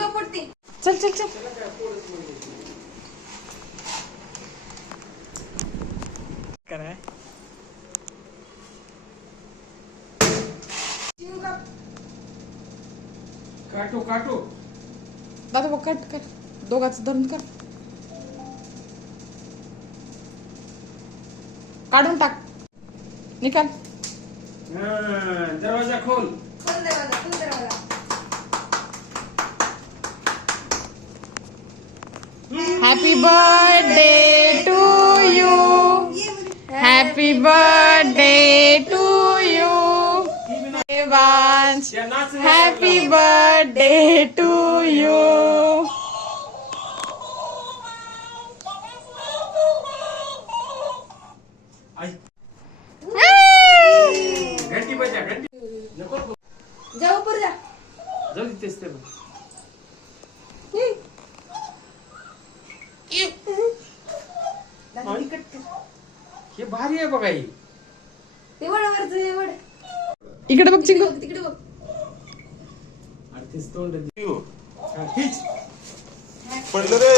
चल चल चल कराय काटो काटो दादा बघ कट कर दोघांचं धरून कर काढून टाक निकाल दरवाजा खोल happy birthday to you happy birthday to you Devansh happy birthday to you घंटी बजा घंटी नको जाऊ पर जा जाऊ तेच ते हे भारी आहे बघा ही ते वडावरच वड इकडे बघ चिंगू तिकडे बघ आणि तेच तोंड खीच पडलं रे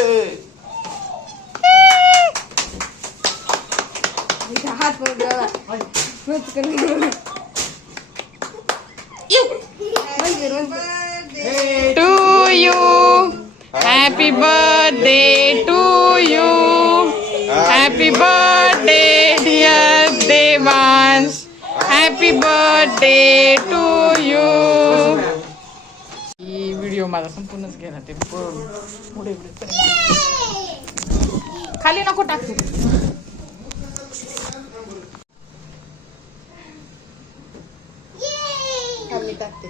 हात पकडला to you happy birthday to you happy birthday dear Devansh happy birthday to you ही व्हिडिओ माझा संपूर्णच गेला ते पुढे खाली नको टाकू खाली टाकते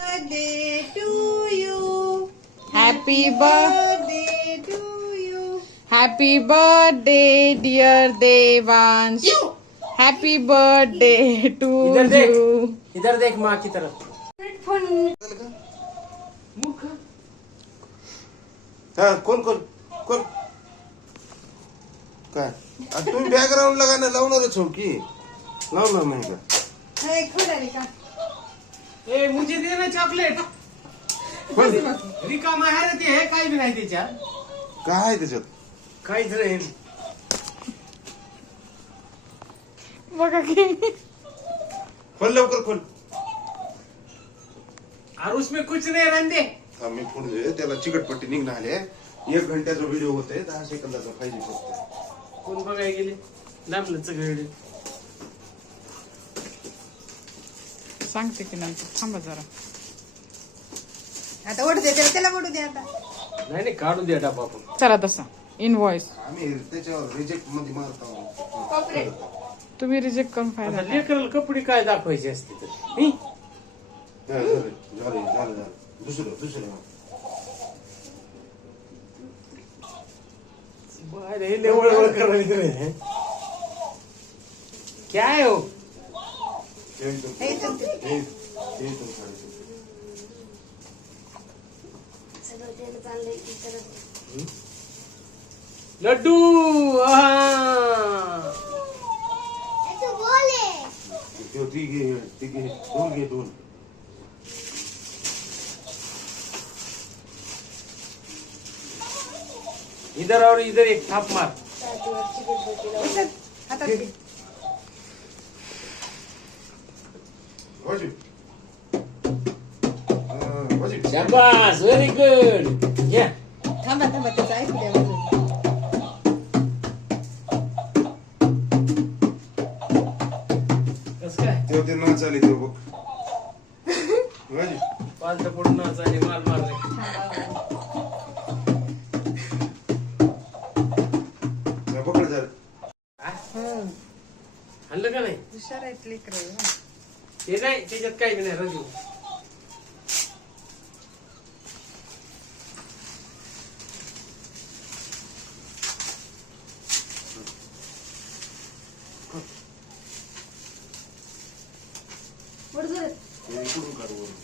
birthday to you happy birthday birthday to you happy birthday dear Devansh happy birthday to इधर देख यू इधर देख माँ की तरफ फोन मुख हा कोण कोण कोण काय तुम्ही बॅकग्राऊंड ला गाणं लावणारच हो की लावणार नाही का हाय खोडाली का ए मुझे दे ना चॉकलेट रिकामा आहे रे ते हे काही बी नाही त्याच्यात काय आहे त्याच्यात काहीच नाही बघा की खोल लवकर खोल और उसमें कुछ नहीं रंदे मी पुढे त्याला चिकटपट्टी निघणार आहे 1 घंट्याचा व्हिडिओ होतोय 10 सेकंदाचा पाहिजे फक्त कोण बघाय गेले दाबलं सगळे सांगते की नंतर थांबा जरा आता ओढू दे त्याला ओढू दे आता नाही नाही काढू द्या डबा आपण चला तसा इनवॉइस आम्ही त्याच्यावर रिजेक्ट मध्ये मारतो तुम्ही रिजेक्ट करून फायदा आता काय? लेकराला कपडे काय दाखवायचे असते तर ही? झालं दुसरं बाहेर हे लय वळवळ करायला तुम्ही. काय हो हे इथून काढायचं. लड्डू आहा. ती घे दोन इधर और इधर एक थाप मार हातात घे. वाजव. शाबास व्हेरी गुड या थांबा त्याचं ऐकू द्या वाजून. कसं काय तेव्हा ते नाच आली तेव्हा बघ वाजव. पालत पडून आणि माल मारले पकड जरा आणलं का नाही हुशार आहेत लेकरं. ते नाही त्याच्यात काही बी नाही राजू ओढ जरा. इकडून काढ वरून.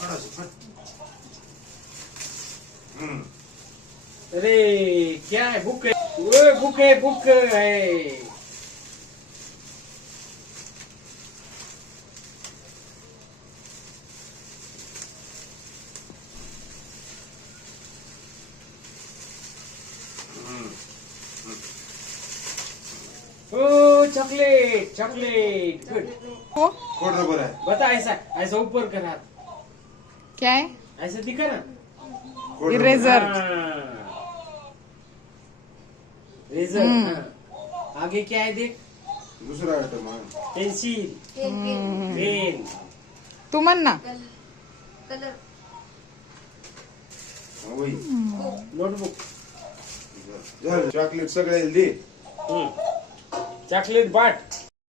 काढ असं, काढ. अरे क्या है बुक है ओए बुक है ओ चॉकलेट चॉकलेट गुड हो कोड रबर आहे बता ऐसा ऐसा ऊपर कर हाथ क्या है ऐसा दिखा ना कोड इरेजर रेजर हम्म. आगे क्या है देख दुसरा आयटम आहे पेंसिल पेन पेन तू म्हण ना कलर हा, वही नोटबुक झालं चॉकलेट सगळ्याला दे चॉकलेट बाट